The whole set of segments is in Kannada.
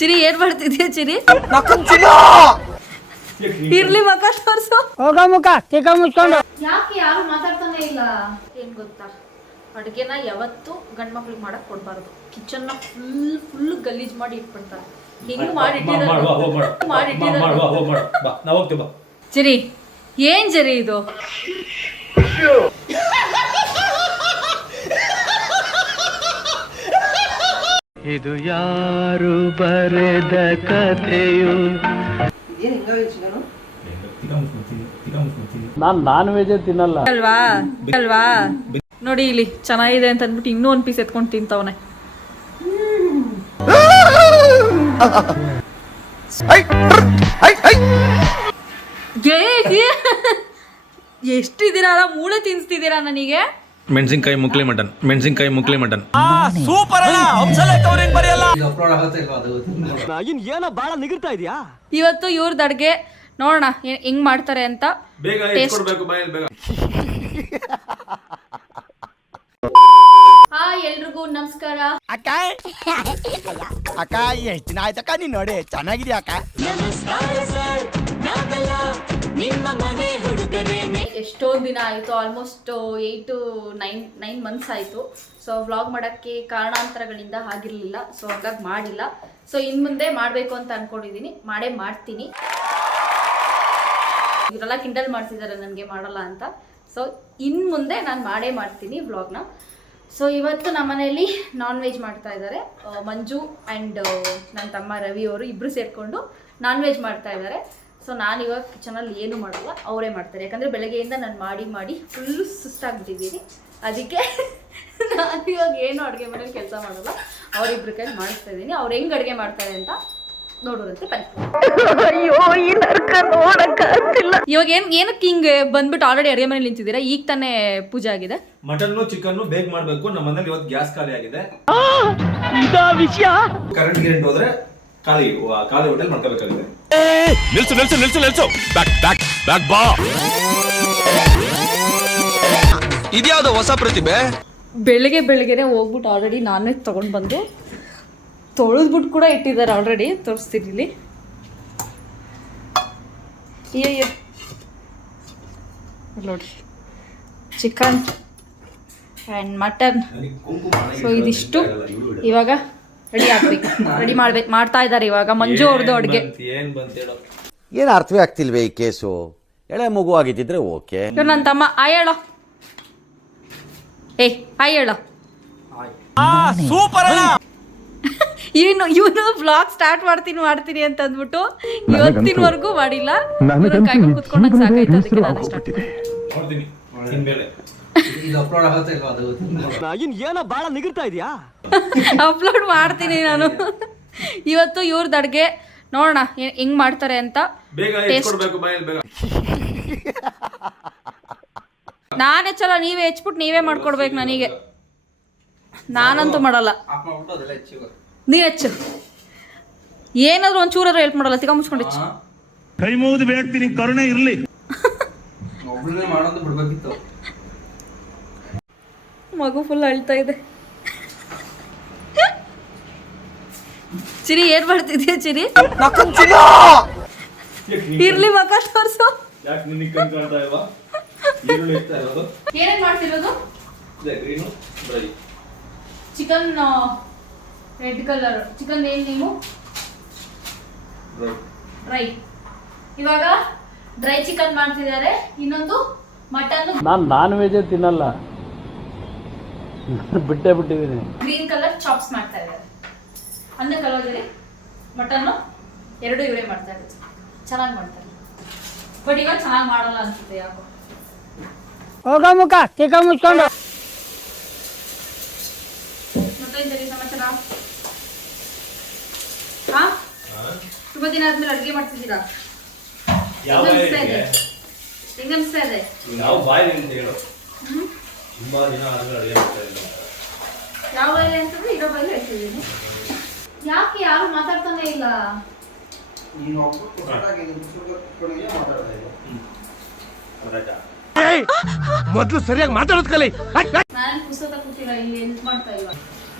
ಚಿರಿ ಏನ್ ಮಾಡ್ತಿದ್ಯಾ ಚಿರಿ? ಇರ್ಲಿ ಮಕ್ಕ ತೋರ್ಸು. ಹೋಗ ಮುಖ ತಿಕ್ಕ ಮುಚ್ಕೊಂಡು. ಯಾಕೆ ಯಾರು ಮಾತಾಡ್ತಾನೆ ಇಲ್ಲ? ಏನ್ ಗೊತ್ತಾ, ಅಡುಗೆನ ಯಾವತ್ತು ಗಂಡ್ ಮಕ್ಳಿಗೆ ಮಾಡಕ್ ಕೊಡ್ಬಾರ್ದು. ಕಿಚನ್ ನ ಫುಲ್ ಗಲೀಜ್ ಮಾಡಿ ಇಟ್ಬಿಡ್ತಾರೆ. ಹಿಂಗ್ ಮಾಡಿಟ್ಟಿರೋ ಚಿರಿ ಏನ್ ಜರಿ ಇದು? ಇದು ಯಾರು ಬರೆದ ಕಥೆಯು? ನಾನ್ ವೆಜ್ ತಿನ್ನಲ್ಲ ಅಲ್ವಾ ಅಲ್ವಾ? ನೋಡಿ ಇಲ್ಲಿ ಚೆನ್ನಾಗಿದೆ ಅಂತ ಅಂದ್ಬಿಟ್ಟು ಇನ್ನೂ ಒಂದ್ ಪೀಸ್ ಎತ್ಕೊಂಡು ತಿಂತವನೆ. ಎಷ್ಟಿದ್ದೀರಾ? ಮೂಳೆ ತಿನ್ಸ್ತಿದ್ದೀರಾ ನನಗೆ. ಮೆಣಸಿನ್ಕಾಯಿ ಮುಕ್ಲಿ ಮಟನ್ ಸೂಪರ್ ಏನೋ ಬಾಳ ನಿಗಿರ್ತಾ ಇದೆಯಾ? ಇವತ್ತು ಇವ್ರದ್ದು ಅಡ್ಗೆ ನೋಡೋಣ ಹೆಂಗ್ ಮಾಡ್ತಾರೆ ಅಂತ. ಎಲ್ರಿಗೂ ನಮಸ್ಕಾರ. ಅಕ್ಕ ಎಷ್ಟ್ ದಿನ ಆಯ್ತಕ್ಕ ನೀನ್ ನೋಡಿ ಚೆನ್ನಾಗಿದ್ಯಾ ಅಕ್ಕ? ಎಷ್ಟೊಂದು ದಿನ ಆಯಿತು, ಆಲ್ಮೋಸ್ಟ್ 8 to 9 ಮಂತ್ಸ್ ಆಯಿತು. ಸೊ ವ್ಲಾಗ್ ಮಾಡೋಕ್ಕೆ ಕಾರಣಾಂತರಗಳಿಂದ ಆಗಿರಲಿಲ್ಲ, ಸೊ ಹಾಗಾಗಿ ಮಾಡಿಲ್ಲ. ಸೊ ಇನ್ನು ಮುಂದೆ ಮಾಡಬೇಕು ಅಂತ ಅಂದ್ಕೊಂಡಿದ್ದೀನಿ, ಮಾಡ್ತೀನಿ. ಇವರೆಲ್ಲ ಕಿಂಡಲ್ ಮಾಡ್ತಿದ್ದಾರೆ ನನಗೆ ಮಾಡಲ್ಲ ಅಂತ. ಸೊ ಇನ್ನು ಮುಂದೆ ನಾನು ಮಾಡ್ತೀನಿ ವ್ಲಾಗ್ನ. ಸೊ ಇವತ್ತು ನಮ್ಮ ಮನೆಯಲ್ಲಿ ನಾನ್ ವೆಜ್ ಮಾಡ್ತಾ ಇದ್ದಾರೆ. ಮಂಜು ಆ್ಯಂಡ್ ನನ್ನ ತಮ್ಮ ರವಿ ಅವರು ಇಬ್ಬರು ಸೇರಿಕೊಂಡು ನಾನ್ ವೆಜ್ ಮಾಡ್ತಾ ಇದ್ದಾರೆ. ಸೊ ನಾನು ಇವಾಗ ಕಿಚನಲ್ಲಿ ಏನೂ ಮಾಡಲ್ಲ, ಅವರೇ ಮಾಡ್ತಾರೆ. ಯಾಕಂದರೆ ಬೆಳಗ್ಗೆಯಿಂದ ನಾನು ಮಾಡಿ ಫುಲ್ಲು ಸುಸ್ತಾಗ್ಬಿಟ್ಟಿದ್ದೀನಿ. ಅದಕ್ಕೆ ನಾನು ಇವಾಗ ಏನು ಅಡುಗೆ ಮನೇಲಿ ಕೆಲಸ ಮಾಡಲ್ಲ, ಅವರಿಬ್ಬರ ಕೈ ಮಾಡಿಸ್ತಾ ಇದ್ದೀನಿ. ಅವ್ರು ಹೆಂಗೆ ಅಡುಗೆ ಮಾಡ್ತಾರೆ ಅಂತ ನೋಡೋರಂತೆ ಬನ್ನಿ. ಇವಾಗ ಏನಕ್ಕೆ ಹಿಂಗೆ ಬಂದ್ಬಿಟ್ಟು ಆಲ್ರೆಡಿ ಅಡುಗೆ ಮನೇಲಿ ನಿಂತಿದ್ದೀರಾ? ಈಗ ತಾನೇ ಪೂಜೆ ಆಗಿದೆ. ಮಟನ್ನು ಚಿಕನ್ನು ಬೇಗ ಮಾಡಬೇಕು. ನಮ್ಮ ಮನೇಲಿ ಇವತ್ತು ಗ್ಯಾಸ್ ಖಾಲಿ ಆಗಿದೆ. ವಿಷಯ ಕರೆಂಟ್ ಹೋದ್ರೆ ಖಾಲಿ ಹೋಟೆಲ್ ಮಾಡ್ಕೋಬೇಕಾಗಿದೆ. ನಿಲ್ಸು ಬ್ಯಾಕ್ ಬಾ. ಇದ್ಯಾವುದೋ ಹೊಸ ಪ್ರತಿಭೆ. ಬೆಳಗ್ಗೆನೆ ಹೋಗ್ಬಿಟ್ಟು ಆಲ್ರೆಡಿ ನಾನ್ ವೆಜ್ ತೊಗೊಂಡು ಬಂದು ತೊಳೆದ್ಬಿಟ್ಟು ಕೂಡ ಇಟ್ಟಿದ್ದಾರೆ ಆಲ್ರೆಡಿ. ತೋರಿಸ್ತೀನಿ ಇಲ್ಲಿ. ನೋಡಿ, ಚಿಕನ್ ಆ್ಯಂಡ್ ಮಟನ್. ಸೊ ಇದಿಷ್ಟು ಇವಾಗ ಮಾಡ್ತಾ ಇದ್ದಾರೆ ಇವಾಗ ಮಂಜು ಅವ್ರದ್ದು ಅಡುಗೆ. ಏನು ಅರ್ಥವೇ ಆಗ್ತಿಲ್ವೇ ಈ ಕೇಸು? ಎಳೆ ಮಗು ಆಗಿದ್ದಿದ್ರೆ ಓಕೆ. ನನ್ನ ತಮ್ಮ ಆಯ್ ಹೇಳೋ, ಆಯ್ ಹೇಳೋ. ಸೂಪರ್. ಇವನು ವ್ಲಾಗ್ ಸ್ಟಾರ್ಟ್ ಮಾಡ್ತೀನಿ ಅಂತ ಅಂದ್ಬಿಟ್ಟು ಇವತ್ತಿನವರೆಗೂ ಮಾಡಿಲ್ಲ. ಕುತ್ಕೊಂಡಾಗ ಸಾಕಾಯ್ತು, ಅದಕ್ಕೆ ನಾನು ಸ್ಟಾರ್ಟ್ ಏನೋ ಬಾಳ ನಿಗಿರ್ತಾ ಇದೆಯಾ? ಅಪ್ಲೋಡ್ ಮಾಡ್ತೀನಿ ನಾನು. ಇವತ್ತು ಇವ್ರದ್ದು ಅಡುಗೆ ನೋಡೋಣ ಹೆಂಗ್ ಮಾಡ್ತಾರೆ ಅಂತ. ನಾನು ಹೆಚ್ಚಲ್ಲ, ನೀವೇ ಹೆಚ್ಚಿಬಿಟ್ಟು ನೀವೇ ಮಾಡ್ಕೊಡ್ಬೇಕು ನನಗೆ. ನಾನಂತೂ ಮಾಡಲ್ಲ, ನೀವ್ ಹೆಚ್ಚು. ಏನಾದ್ರು ಒಂಚೂರಾದ್ರು ಹೆಲ್ಪ್ ಮಾಡಲ್ಲ, ತಿಕ್ಕ ಮುಚ್ಕೊಂಡು ಹೆಚ್ಚು. ಕೈ ಮುಗಿದು ಬೇಡ್ತೀನಿ, ಕರುಣೆ ಇರ್ಲಿ. ಮಗು ಫುಲ್ ಅಳ್ತಾ ಇದೆ. ಚಿರಿ ಏನ್ ಮಾಡ್ತಿದ್ಯಾ ಚಿರಿ? ಇರ್ಲಿ ಮಕ್ಕ ತೋರ್ಸು. ಏನೇನ್ ಮಾಡ್ತಿರೋದು? Chicken red colour chicken. ಏನ್ ನೀವು ಡ್ರೈ. ಇವಾಗ ಡ್ರೈ ಚಿಕನ್ ಮಾಡ್ತಿದ್ದಾರೆ. ಇನ್ನೊಂದು ಮಟನ್. ನಾನ್ ವೆಜ್ ತಿನ್ನಲ್ಲ, ಬಿಟ್ಟಿದ್ದೀನಿ. ಗ್ರೀನ್ ಕಲರ್ ಚಾಪ್ಸ್ ಮಾಡ್ತಾ ಇದ್ದಾರೆ. ಅನ್ನ ಕಲೋದರಿ ಮಟನ್ನು ಎರಡು ಇವರೇ ಮಾಡ್ತಾ ಇದ್ದಾರೆ. ಚೆನ್ನಾಗಿ ಮಾಡ್ತಾರೆ, ಬಟ್ ಇವಾಗ ಚೆನ್ನಾಗಿ ಮಾಡಲ್ಲ ಅನ್ಸುತ್ತೆ ಯಾಕೋ. ಹೋಗ ಮುಖ ತಿಕ್ಕ ಮುಚ್ಕೊಂಡು. ಮತ್ತೇನು ಸಮಾಚಾರ? ತುಂಬಾ ದಿನ ಆದ್ಮೇಲೆ ಅಡುಗೆ ಮಾಡ್ತಿದ್ದೀರಾ? ಹೆಂಗ ಅನಿಸ್ತಾ ಇದೆ? ಯಾವ ಬಾಯಲ್ಲಿ ಅಂತಂದ್ರೆ ಇರೋ ಬಾಯಲ್ಲಿ ಹೇಳ್ತಿದ್ದೀನಿ. ಯಾಕೆ ಯಾರು ಮಾತಾಡ್ತಾನೆ ಇಲ್ಲ? ಮೊದಲು ಸರಿಯಾಗಿ ಮಾತಾಡೋದು ಕಲಿ. ನಾನು ಪುಸ್ತಕ ಕೂತಿಲ್ಲ, ಇಲ್ಲಿ ಎಂತ ಮಾಡ್ತಾ ಇಲ್ಲ.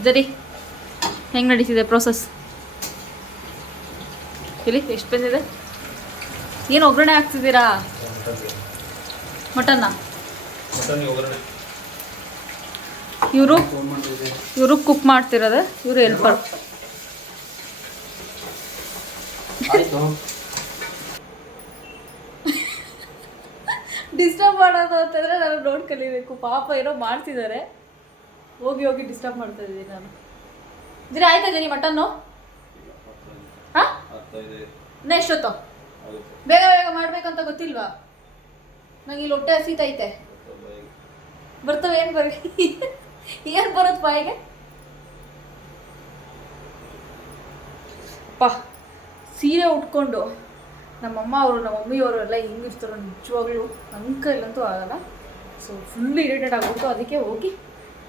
ಜರಿ ಹೆಂಗ್ ನಡೀತಿದೆ ಪ್ರೋಸೆಸ್? ಎಲ್ಲಿ ಎಷ್ಟು ಬಂದಿದೆ? ಏನು ಒಗ್ಗರಣೆ ಹಾಕ್ತಿದ್ದೀರಾ? ಮಟನ್ನ ಇವರು ಕುಕ್ ಮಾಡ್ತಿರೋದು, ಇವರು ಹೆಲ್ಪರ್. ಡಿಸ್ಟರ್ಬ್ ಮಾಡೋದು ಅಂತಂದರೆ ನಾನು ನೋಡಿ ಕಲಿಬೇಕು. ಪಾಪ ಏನೋ ಮಾಡ್ತಿದ್ದಾರೆ, ಹೋಗಿ ಹೋಗಿ ಡಿಸ್ಟರ್ಬ್ ಮಾಡ್ತಾ ಇದ್ದೀನಿ ನಾನು. ಜರಿ ಆಯ್ತಾ ಜರಿ ಮಟನ್ನು? ಹಾಂ, ಇನ್ನ ಎಷ್ಟೊತ್ತು? ಬೇಗ ಬೇಗ ಮಾಡ್ಬೇಕಂತ ಗೊತ್ತಿಲ್ವಾ? ನಂಗೆ ಇಲ್ಲಿ ಹೊಟ್ಟೆ ಹಸಿತೈತೆ. ಬರ್ತವೆ ಏನು ಏನು ಬರುತ್ತೆ ಬಾಯಿಗೆ? ಅಪ್ಪ, ಸೀರೆ ಉಟ್ಕೊಂಡು ನಮ್ಮಮ್ಮ ಅವರು ನಮ್ಮ ಮಮ್ಮಿಯವರು ಎಲ್ಲ ಹೆಂಗಿರ್ತಾರೋ ನಿಜವಾಗ್ಲೂ ನನ್ನ ಕೈಲಂತೂ ಆಗಲ್ಲ. ಸೊ ಫುಲ್ ಇರಿಟೇಟ್ ಆಗ್ಬಿಟ್ಟು ಅದಕ್ಕೆ ಹೋಗಿ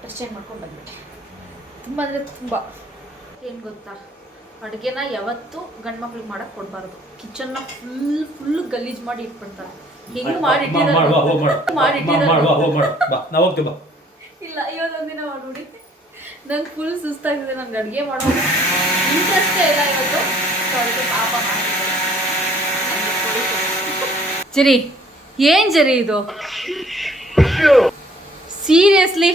ಡ್ರೆಸ್ ಚೇಂಜ್ ಮಾಡ್ಕೊಂಡು ಬಂದ್ಬಿಟ್ಟೆ. ತುಂಬ ಅಂದರೆ ತುಂಬ. ಏನು ಗೊತ್ತಾ, ಅಡುಗೆನ ಯಾವತ್ತೂ ಗಂಡು ಮಕ್ಳಿಗೆ ಮಾಡೋಕ್ಕೆ ಕೊಡಬಾರ್ದು. ಕಿಚನ್ನ ಫುಲ್ ಗಲೀಜು ಮಾಡಿ ಇಟ್ಬಿಡ್ತಾರೆ. ಹೆಂಗೆ ಮಾಡಿಟ್ಟಿರೋದು ಇಲ್ಲ, ಇವತ್ತೊಂದಿನ ನೋಡಿ ನಂಗೆ ಫುಲ್ ಸುಸ್ತಾಗಿದೆ. ನಂಗೆ ಅಡುಗೆ ಮಾಡೋ ಇಂಟ್ರೆಸ್ಟೇ ಇಲ್ಲ ಇವತ್ತು. ಸೊ ಅದಕ್ಕೆ ಪಾಪ ಮಾಡಿದ್ದಾರೆ. ಜರಿ ಏನು ಜರಿ ಇದು? ಸೀರಿಯಸ್ಲಿ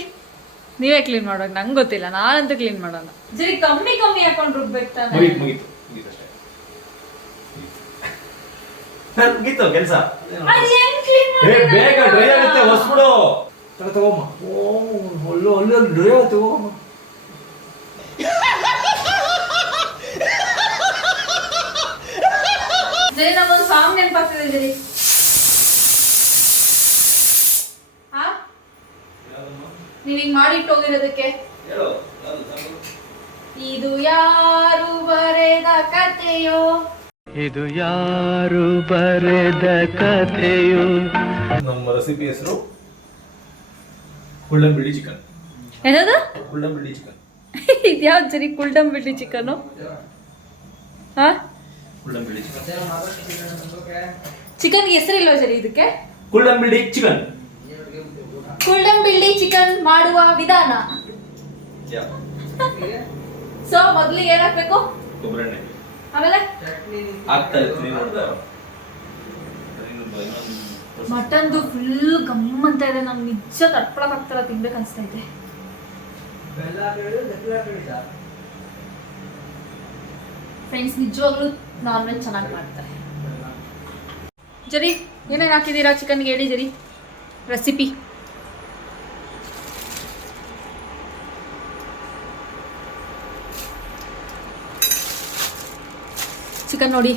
ನೀವೇ ಕ್ಲೀನ್ ಮಾಡೋಕೆ ನಂಗೆ ಗೊತ್ತಿಲ್ಲ, ನಾನಂತೂ ಕ್ಲೀನ್ ಮಾಡೋಣ. ಜರಿ ಕಮ್ಮಿ ಹಾಕೊಂಡು ರುಬ್ಬೇಕು ತಾನೆ. ಕೆಲಸ ಅದೇನ್ ಕ್ಲೀನ್ ಬೇಗ ಡ್ರೈ ಆಗುತ್ತೆ, ಹೊಸ್ಬಿಡು. ತಗೋಮ್ಮ, ಒಳ್ಳೆ ಡ್ರೈ ಆಗುತ್ತೆ, ಹೋಗಮ್ಮ. ಜರಿ ನಮ್ಮೊಂದು ಸಾಂಗ್ ನೆನಪಾಗ್ತಿದೆ ಜರಿ. ಹಾ, ನೀವ್ ಹಿಂಗ್ ಮಾಡಿಟ್ಟು ಹೋಗಿರೋದಕ್ಕೆ ಇದು ಯಾರು ಬರೆದ ಕಥೆಯೋ, ಇದು ಯಾರು ಬರೆದ ಕಥೆಯು. ನಮ್ಮ ರೆಸಿಪಿ ಹೆಸರು ಕುಳ್ಳಂ ಬಿಳಿ ಚಿಕನ್. ಏನದು ಕುಳ್ಳಂ ಬಿಳಿ ಚಿಕನ್? ಇದ್ಯಾವ್ದು ಜರಿ ಕುಲ್ಡಂ ಬಿಳಿ ಚಿಕನು? ಹಾ, ಕುಳ್ಳಂ ಬಿಳಿ ಚಿಕನ್. ಚಿಕನ್ಗೆ ಹೆಸರಿಲ್ವಾ ಜರಿ ಇದಕ್ಕೆ? ಕುಳ್ಳಂ ಬಿಳಿ ಚಿಕನ್. ಕುಲ್ಡಂ ಬಿಳಿ ಚಿಕನ್ ಮಾಡುವ ವಿಧಾನ. ಸೊ ಮೊದಲಿಗೆ ಏನ್ ಹಾಕ್ಬೇಕು? ಕೊಬ್ಬರೆಣ್ಣೆ. ಆಮೇಲೆ ಆಗ್ತಾ ಇರ್ತೀನಿ ನೋಡ್ತಾ. ಮಟನ್ದು ಫುಲ್ ಗಮ್ಮಂತ ಇದೆ. ನಂಗೆ ನಿಜ ತಡ್ಕೊಳಕ್ ಆಗ್ತಾರ, ತಿನ್ಬೇಕು ಅನ್ಸ್ತೈತೆ. ಫ್ರೆಂಡ್ಸ್, ನಿಜವಾಗ್ಲೂ ನಾನ್ ವೆಜ್ ಚೆನ್ನಾಗಿ ಮಾಡ್ತಾರೆ. ಜರಿ ಏನೇನು ಹಾಕಿದ್ದೀರಾ ಚಿಕನ್ಗೆ ಹೇಳಿ ಜರಿ, ರೆಸಿಪಿ. ಚಿಕನ್ ನೋಡಿ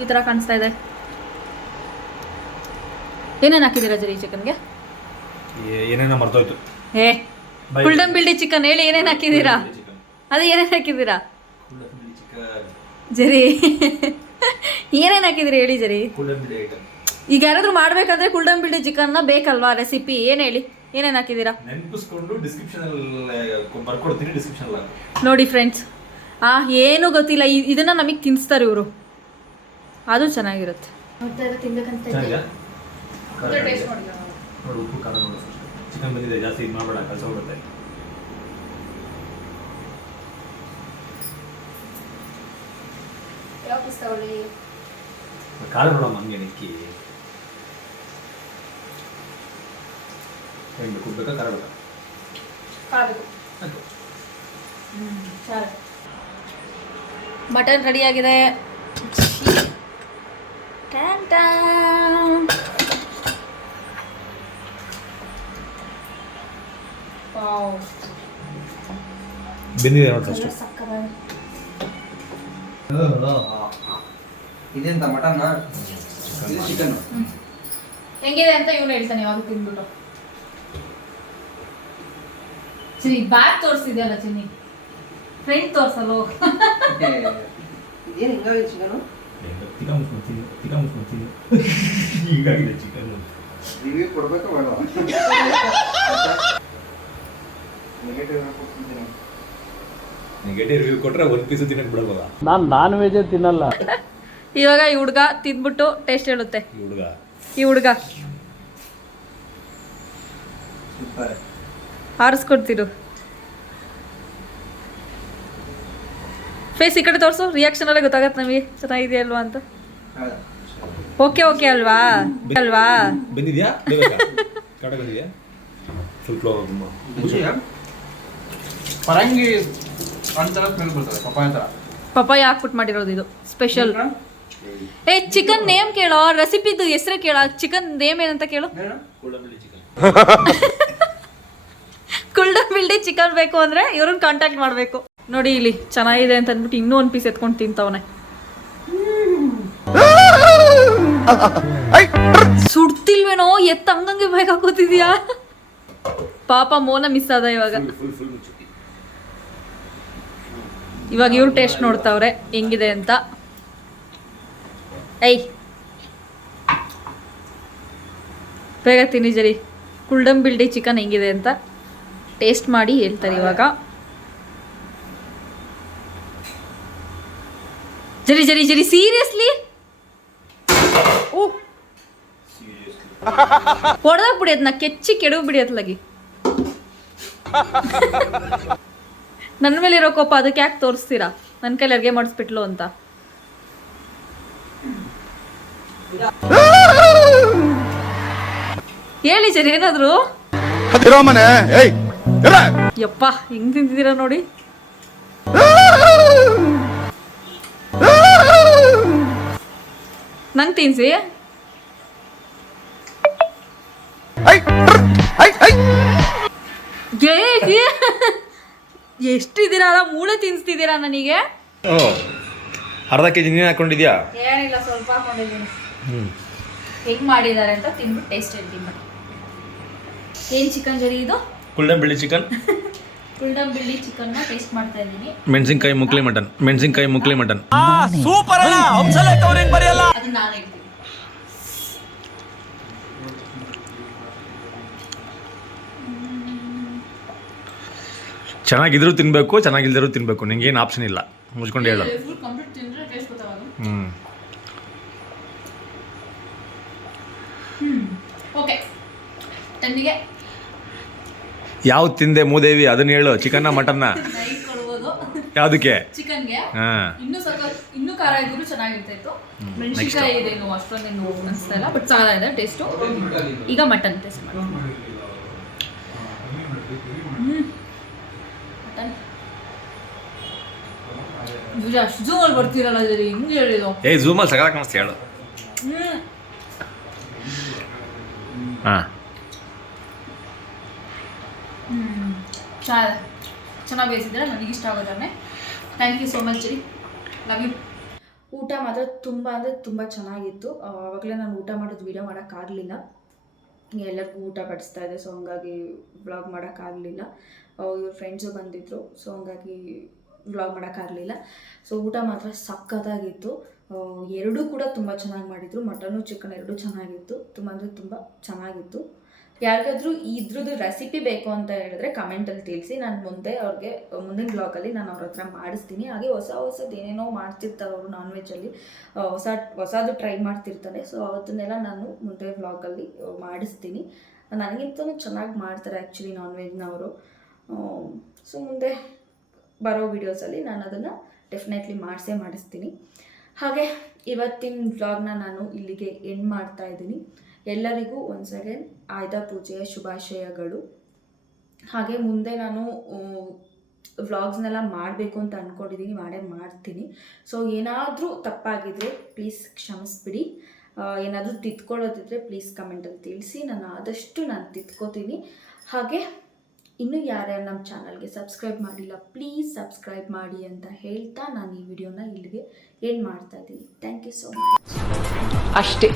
ಈ ಥರ ಕಾಣಿಸ್ತಾ ಇದೆ. ಏನೇನು ಹಾಕಿದ್ದೀರಾ ಜರಿ ಚಿಕನ್ಗೆ? ಏನೇನೋ ಮರ್ತೋಯ್ತು. ಏ ಕುಲ್ಡಂ ಬಿಲ್ಡಿ ಚಿಕನ್ ಹೇಳಿ, ಏನೇನು ಹಾಕಿದ್ದೀರಾ? ಅದೇ ಏನೇನು ಹಾಕಿದ್ದೀರಾ ಜರಿ? ಏನೇನು ಹಾಕಿದ್ದೀರಿ ಹೇಳಿ ಜರಿ. ಈಗ ಯಾರಾದ್ರೂ ಮಾಡ್ಬೇಕಾದ್ರೆ ಕುಲ್ಡಂ ಬಿಲ್ಡಿ ಚಿಕನ್ನ ಬೇಕಲ್ವಾ ರೆಸಿಪಿ? ಏನು ಹೇಳಿ, ಏನೇನು ಹಾಕಿದ್ದೀರಾ? ನೆನಪಿಸ್ಕೊಂಡು ಡಿಸ್ಕ್ರಿಪ್ಷನ್ ಬರ್ಕೊಡ್ತೀನಿ, ಡಿಸ್ಕ್ರಿಪ್ಷನ್ ನೋಡಿ ಫ್ರೆಂಡ್ಸ್, ಏನೂ ಗೊತ್ತಿಲ್ಲ, ಇದನ್ನ ನಮಗೆ ತಿನ್ನಿಸ್ತಾರೆ ಇವರು, ಅದು ಚೆನ್ನಾಗಿರುತ್ತೆ. ತಿನ್ಬೇಕಂತ ನೋಡಿ, ಉಪ್ಪು ಖಾರ ನೋಡಿ. ಚಿಕನ್ ಬಂದಿದೆ, ಜಾಸ್ತಿ ಇದು ಮಾಡಬೇಡ, ಕಸ ಹೋಗುತ್ತೆ. ಖಾರ ನೋಡಮ್ಮ, ಹಂಗೆ ನಿಕ್ಕಿ ಹೆಂಗೆ ಕುಡ್ಬೇಕಾ? ಖಾರ ಬೇಕಾ? ಮಟನ್ ರೆಡಿ ಆಗಿದೆ. ಬೆಂದಿದೆ ನೋಡಿ ಫಸ್ಟ್. ಇದೆಂತ ಮಟನ್ನ? ಇದು ಚಿಕನ್. ಹೆಂಗಿದೆ ಅಂತ ಇವನು ಹೇಳ್ತಾನೆ ಯಾವಾಗ ತಿಂದ್ಬಿಟ್ಟು. ಸರಿ, ಬ್ಯಾಕ್ ತೋರಿಸಿದೆಯಲ್ಲ ಚಿನ್ನಿ, ಫ್ರಂಟ್ ತೋರ್ಸಲ್ಲ. ಇದೇನು ಹಿಂಗಾಗಿದೆ ಚಿಕನು? ಹೀಗಾಗಿದೆ ಚಿಕನ್. ರಿವ್ಯೂ ಕೊಡ್ಬೇಕಾ ಬೇಡ? ನೆಗೆಟಿವ್ ಕೊಡ್ತಿದ್ದೀನಿ. ನೆಗೆಟಿವ್ ರಿವ್ಯೂ ಕೊಟ್ರೆ ಒಂದು ಪೀಸು ತಿನ್ನಕ್ಕೆ ಬಿಡಲ್ವಲ್ಲ. ನಾನು ನಾನ್ ವೆಜ್ ತಿನ್ನಲ್ಲ. ಇವಾಗ ಈ ಹುಡುಗ ತಿಂದ್ಬಿಟ್ಟು ಟೇಸ್ಟ್ ಹೇಳುತ್ತೆ. ಈ ಹುಡುಗ ಸೂಪರ್. ಆರಿಸ್ಕೊಡ್ತಿರು. ಫೇಸ್ ಈ ಕಡೆ ತೋರಿಸು, ರಿಯಾಕ್ಷನ್ ಅಲ್ಲೇ ಗೊತ್ತಾಗತ್ತೆ ನಮಗೆ ಚೆನ್ನಾಗಿದೆಯಾ ಅಲ್ವಾ ಅಂತ. ಓಕೆ ಓಕೆ ಅಲ್ವಾ ಅಲ್ವಾ? ಬಂದಿದ್ಯಾ ಕಡೆ ಬಂದಿದ್ಯಾ ಸ್ವಲ್ಪ ಪರಂಗಿ ಅಂತರ ಸ್ಮೆಲ್ ಬರ್ತದೆ, ಪಪ್ಪಾಯ ಥರ. ಪಪ್ಪಾಯ ಹಾಕ್ಬಿಟ್ಟು ಮಾಡಿರೋದು ಇದು ಸ್ಪೆಷಲ್. ಏ ಚಿಕನ್ ನೇಮ್ ಕೇಳೋ, ರೆಸಿಪಿದು ಹೆಸರೇ ಕೇಳ, ಚಿಕನ್ ನೇಮ್ ಏನಂತ ಕೇಳು. ಕುಲ್ಡಂಬಿಲ್ಡಿ ಚಿಕನ್ ಬೇಕು ಅಂದ್ರೆ ಇವ್ರನ್ನ ಕಾಂಟ್ಯಾಕ್ಟ್ ಮಾಡಬೇಕು. ನೋಡಿ ಇಲ್ಲಿ ಚೆನ್ನಾಗಿದೆ ಅಂತ ಅಂದ್ಬಿಟ್ಟು ಇನ್ನೂ ಒಂದು ಪೀಸ್ ಎತ್ಕೊಂಡು ತಿಂತವನೆ. ಸುಡ್ತಿಲ್ವೇನೋ, ಎತ್ತ ಹಂಗಂಗೆ ಬೇಗ ಹಾಕೋತಿದ್ಯಾ. ಪಾಪ ಮೋನ ಮಿಸ್ ಆದ ಇವಾಗ. ಇವಾಗ ಇವ್ರು ಟೇಸ್ಟ್ ನೋಡ್ತಾವ್ರೆ ಹೆಂಗಿದೆ ಅಂತ. ಐ ಬೇಗ ತಿನ್ನಿ ಜರಿ, ಕುಲ್ಡಂಬಿಲ್ಡಿ ಚಿಕನ್ ಹೆಂಗಿದೆ ಅಂತ ಟೇಸ್ಟ್ ಮಾಡಿ ಹೇಳ್ತಾರೆ ಇವಾಗ. ಜರಿ ಜರಿ ಜರಿ ಸೀರಿಯಸ್ಲಿ ಓ ಹೊಡೆದಾಗ ಬಿಡಿ ಅದನ್ನ, ಕೆಚ್ಚಿ ಕೆಡವು ಬಿಡಿ ಅತ್ಲಾಗಿ. ನನ್ನ ಮೇಲೆ ಇರೋ ಕೋಪ ಅದಕ್ಕೆ ಯಾಕೆ ತೋರಿಸ್ತೀರಾ, ನನ್ನ ಕೈಲಿ ಅಡುಗೆ ಮಾಡಿಸ್ಬಿಟ್ಲು ಅಂತ. ಹೇಳಿ ಜರಿ ಏನಾದ್ರು. ಯಪ್ಪ ಹೆಂಗ್ ತಿಂತಿದ್ದೀರಾ ನೋಡಿ. ನಂಗೆ ತಿನ್ಸಿ. ಎಷ್ಟಿದ್ದೀರಾ, ಮೂಳೆ ತಿನ್ಸ್ತಿದ್ದೀರಾ ನನಗೆ. ಅರ್ಧ ಕೆಜಿ ನೀನು ಹಾಕೊಂಡಿದ್ಯಾ? ಏನಿಲ್ಲ, ಸ್ವಲ್ಪ ಹಾಕೊಂಡಿದ್ದೀನಿ. ಹೆಂಗ್ ಮಾಡಿದ್ದಾರೆ ಅಂತ ತಿನ್ಬಿಟ್ಟು ಟೇಸ್ಟ್ ಹೇಳ್ತೀನಿ ಮಾಡಿ. ಏನ್ ಚಿಕನ್ ಜರಿ ಇದು? ಕುಲ್ಡಂಬಿಳಿ ಚಿಕನ್. ಕುಲ್ಡಂಬಿಳಿ ಚಿಕನ್ ನ ಟೇಸ್ಟ್ ಮಾಡ್ತಾ ಇದ್ದೀನಿ. ಮೆಣಸಿನ್ಕಾಯಿ ಮುಕ್ಲಿ ಮಟನ್. ಸೂಪರ್ ಅಣ್ಣ, ಹಂಸಲೇಖ ಅವ್ರು ಹೆಂಗ್ ಬರೆಯಲ್ಲ. ಅದನ್ನ ನಾನು ಹೇಳ್ತೀನಿ. ಚೆನ್ನಾಗಿದ್ರು ತಿನ್ಬೇಕು, ಚೆನ್ನಾಗಿಲ್ದಿದ್ರು ತಿನ್ಬೇಕು, ನಿಂಗೇನು ಆಪ್ಷನ್ ಇಲ್ಲ, ಮುಚ್ಕೊಂಡು ಹೇಳು. ಓಕೆ, ಟನ್ನಿಗೆ ಯಾವ್ದು ತಿಂದೆ ಮೂದೇವಿ ಅದನ್ನ ಹೇಳು. ಚಿಕನ್ನ ಮಟನ್ನ? ಯಾವುದಕ್ಕೆ? ಚಿಕನ್ಗೆ. ಹಾಂ, ಇನ್ನೂ ಖಾರ ಇದ್ರು ಚೆನ್ನಾಗಿರ್ತಾ ಇತ್ತು. ಮೆಣಸಿನ್ಕಾಯಿ ಇದೇನು ಅಷ್ಟೊಂದೇನು ಅನಿಸ್ತಾ ಇಲ್ಲ, ಬಟ್ ಚೆನ್ನಾಗಿದೆ ಟೇಸ್ಟು. ಈಗ ಮಟನ್ ಟೇಸ್ಟ್ ಮಾಡಿ. ಮಟನ್ ಅಷ್ಟು ಜೂಮಲ್ಲಿ ಬರ್ತೀರಲ್ಲ ಜರಿ, ಹಿಂಗೆ ಹೇಳಿದು. ಝೂಮಲ್ಲಿ ಸಗಾ ಕಾಣಿಸ್ತಾ ಹೇಳು. ಹಾಂ, ಚೆನ್ನಾಗಿ ಬೇಯಿಸಿದ್ರೆ ನನಗಿಷ್ಟ ಆಗೋದನ್ನೇ. ಥ್ಯಾಂಕ್ ಯು ಸೋ ಮಚ್ ಜರಿ, ಲವ್ ಯು. ಊಟ ಮಾತ್ರ ತುಂಬ ಅಂದರೆ ತುಂಬ ಚೆನ್ನಾಗಿತ್ತು. ಆವಾಗಲೇ ನಾನು ಊಟ ಮಾಡೋದು ವೀಡಿಯೋ ಮಾಡೋಕ್ಕಾಗಲಿಲ್ಲ, ಎಲ್ಲರಿಗೂ ಊಟ ಬಡಿಸ್ತಾ ಇದೆ. ಸೊ ಹಂಗಾಗಿ ವ್ಲಾಗ್ ಮಾಡೋಕ್ಕಾಗಲಿಲ್ಲ. ಇವ್ರ ಫ್ರೆಂಡ್ಸು ಬಂದಿದ್ದರು, ಸೊ ಹಂಗಾಗಿ ವ್ಲಾಗ್ ಮಾಡೋಕ್ಕಾಗಲಿಲ್ಲ. ಸೊ ಊಟ ಮಾತ್ರ ಸಖತ್ತಾಗಿತ್ತು. ಎರಡೂ ಕೂಡ ತುಂಬ ಚೆನ್ನಾಗಿ ಮಾಡಿದರು. ಮಟನು ಚಿಕನ್ ಎರಡೂ ಚೆನ್ನಾಗಿತ್ತು. ತುಂಬ ಅಂದರೆ ತುಂಬ ಚೆನ್ನಾಗಿತ್ತು. ಯಾರಿಗಾದ್ರೂ ಇದ್ರದ್ದು ರೆಸಿಪಿ ಬೇಕು ಅಂತ ಹೇಳಿದ್ರೆ ಕಮೆಂಟಲ್ಲಿ ತಿಳಿಸಿ. ನಾನು ಮುಂದೆ ಅವ್ರಿಗೆ ಮುಂದಿನ ಬ್ಲಾಗಲ್ಲಿ ನಾನು ಅವ್ರ ಹತ್ರ ಮಾಡಿಸ್ತೀನಿ. ಹಾಗೆ ಹೊಸದು ಏನೇನೋ ಮಾಡ್ತಿರ್ತಾರೆ ಅವರು ನಾನ್ ವೆಜ್ಜಲ್ಲಿ, ಹೊಸದು ಟ್ರೈ ಮಾಡ್ತಿರ್ತಾರೆ. ಸೊ ಅವತ್ತನ್ನೆಲ್ಲ ನಾನು ಮುಂದೆ ಬ್ಲಾಗಲ್ಲಿ ಮಾಡಿಸ್ತೀನಿ. ನನಗಿಂತಲೂ ಚೆನ್ನಾಗಿ ಮಾಡ್ತಾರೆ ಆ್ಯಕ್ಚುಲಿ ನಾನ್ ವೆಜ್ನವರು. ಸೊ ಮುಂದೆ ಬರೋ ವೀಡಿಯೋಸಲ್ಲಿ ನಾನು ಅದನ್ನು ಡೆಫಿನೆಟ್ಲಿ ಮಾಡಿಸ್ತೀನಿ. ಹಾಗೆ ಇವತ್ತಿನ ವ್ಲಾಗ್ನ ನಾನು ಇಲ್ಲಿಗೆ ಎಂಡ್ ಮಾಡ್ತಾ ಇದ್ದೀನಿ. ಎಲ್ಲರಿಗೂ ಒನ್ಸ್ ಅಗೇನ್ ಆಯುಧ ಪೂಜೆಯ ಶುಭಾಶಯಗಳು. ಹಾಗೆ ಮುಂದೆ ನಾನು ವ್ಲಾಗ್ಸ್ನೆಲ್ಲ ಮಾಡಬೇಕು ಅಂತ ಅಂದ್ಕೊಂಡಿದ್ದೀನಿ, ಮಾಡ್ತೀನಿ. ಸೊ ಏನಾದರೂ ತಪ್ಪಾಗಿದ್ದರೆ ಪ್ಲೀಸ್ ಕ್ಷಮಿಸ್ಬಿಡಿ. ಏನಾದರೂ ತಿದ್ಕೊಳ್ಳೋದಿದ್ರೆ ಪ್ಲೀಸ್ ಕಮೆಂಟಲ್ಲಿ ತಿಳಿಸಿ. ನಾನು ಆದಷ್ಟು ತಿದ್ಕೋತೀನಿ. ಹಾಗೆ ಇನ್ನೂ ಯಾರ್ಯಾರು ನಮ್ಮ ಚಾನಲ್ಗೆ ಸಬ್ಸ್ಕ್ರೈಬ್ ಮಾಡಿಲ್ಲ ಪ್ಲೀಸ್ ಸಬ್ಸ್ಕ್ರೈಬ್ ಮಾಡಿ ಅಂತ ಹೇಳ್ತಾ ನಾನು ಈ ವಿಡಿಯೋನ ಇಲ್ಲಿಗೆ ಎಂಡ್ ಮಾಡ್ತಾ ಇದ್ದೀನಿ. Thank you so much. ಅಷ್ಟೇ.